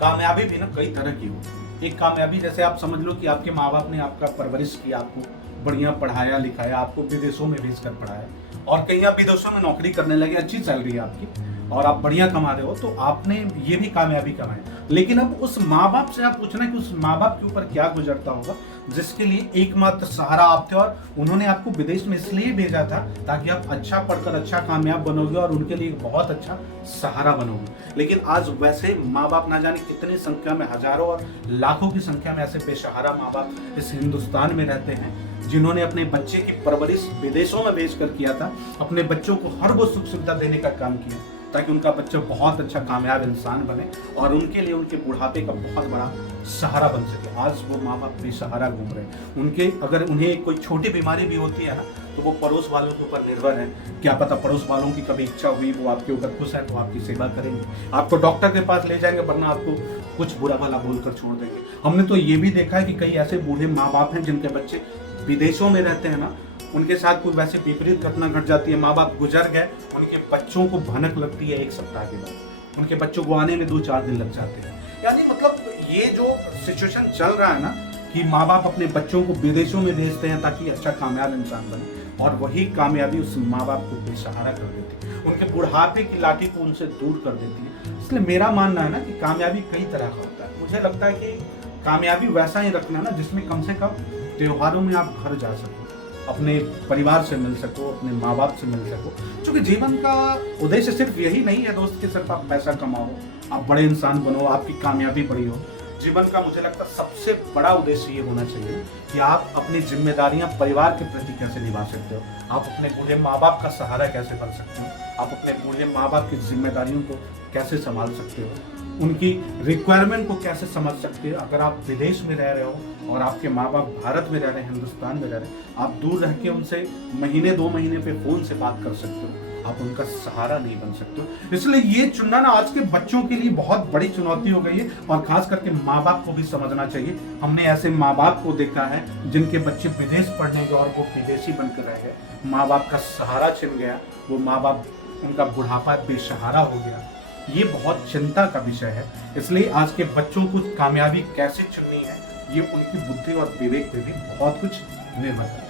कामयाबी भी ना कई तरह की होती है। एक कामयाबी जैसे आप समझ लो कि आपके माँ बाप ने आपका परवरिश किया, आपको बढ़िया पढ़ाया लिखाया, आपको विदेशों में भेजकर पढ़ाया और कहीं आप विदेशों में नौकरी करने लगे, अच्छी सैलरी है आपकी और आप बढ़िया कमा रहे हो, तो आपने ये भी कामयाबी कमाई। लेकिन अब उस माँ बाप से आप पूछना कि उस माँ बाप के ऊपर क्या गुजरता होगा जिसके लिए एकमात्र सहारा आप थे और उन्होंने आपको विदेश में इसलिए भेजा था ताकि आप अच्छा पढ़कर अच्छा कामयाब बनोगे और उनके लिए एक बहुत अच्छा सहारा बनोगे। लेकिन आज वैसे माँ बाप ना जाने कितनी संख्या में, हजारों और लाखों की संख्या में ऐसे बेसहारा माँ बाप इस हिंदुस्तान में रहते हैं जिन्होंने अपने बच्चे की परवरिश विदेशों में भेजकर किया था, अपने बच्चों को हर वो सुख सुविधा देने का काम किया ताकि उनका बच्चा बहुत अच्छा कामयाब इंसान बने और उनके लिए उनके बुढ़ापे का बहुत बड़ा सहारा बन सके। आज वो माँ बाप बेसहारा घूम रहे हैं। उनके अगर उन्हें कोई छोटी बीमारी भी होती है ना तो वो पड़ोस वालों के ऊपर निर्भर है। क्या पता पड़ोस वालों की कभी इच्छा हुई, वो आपके ऊपर खुश है तो आपकी सेवा करेंगे, आपको डॉक्टर के पास ले जाएंगे, वरना आपको कुछ बुरा भला बोलकर छोड़ देंगे। हमने तो ये भी देखा है कि कई ऐसे बूढ़े माँ बाप हैं जिनके बच्चे विदेशों में रहते हैं ना, उनके साथ कोई वैसे विपरीत घटना घट जाती है, माँ बाप गुजर गए, उनके बच्चों को भनक लगती है 1 सप्ताह के बाद, उनके बच्चों को आने में 2-4 दिन लग जाते हैं। यानी मतलब ये जो सिचुएशन चल रहा है ना कि माँ बाप अपने बच्चों को विदेशों में भेजते हैं ताकि अच्छा कामयाब इंसान बने और वही कामयाबी उस माँ बाप को बेसहारा कर देती है, उनके बुढ़ापे की लाठी को उनसे दूर कर देती है। इसलिए मेरा मानना है ना कि कामयाबी कई तरह का होता है। मुझे लगता है कि कामयाबी वैसा ही रखना ना जिसमें कम से कम त्योहारों में आप घर जा सको, अपने परिवार से मिल सको, अपने माँ बाप से मिल सको। क्योंकि जीवन का उद्देश्य सिर्फ यही नहीं है दोस्त कि सिर्फ आप पैसा कमाओ, आप बड़े इंसान बनो, आपकी कामयाबी बड़ी हो। जीवन का मुझे लगता है सबसे बड़ा उद्देश्य ये होना चाहिए कि आप अपनी जिम्मेदारियां परिवार के प्रति कैसे निभा सकते हो, आप अपने बूढ़े माँ बाप का सहारा कैसे बन सकते हो, आप अपने बूढ़े माँ बाप की जिम्मेदारियों को कैसे संभाल सकते हो, उनकी रिक्वायरमेंट को कैसे समझ सकते हो। अगर आप विदेश में रह रहे हो और आपके माँ बाप भारत में रह रहे हैं, हिंदुस्तान में रह रहे हैं, आप दूर रह के उनसे महीने 2 महीने पे फोन से बात कर सकते हो, आप उनका सहारा नहीं बन सकते हो। इसलिए ये चुनना ना आज के बच्चों के लिए बहुत बड़ी चुनौती हो गई है और खास करके माँ बाप को भी समझना चाहिए। हमने ऐसे माँ बाप को देखा है जिनके बच्चे विदेश पढ़ने गए और वो विदेशी बनकर रह गए, माँ बाप का सहारा छिन गया, वो माँ बाप उनका बुढ़ापा बेसहारा हो गया। ये बहुत चिंता का विषय है। इसलिए आज के बच्चों को कामयाबी कैसे चुननी है ये उनकी बुद्धि और विवेक पे भी बहुत कुछ निर्भर करता है।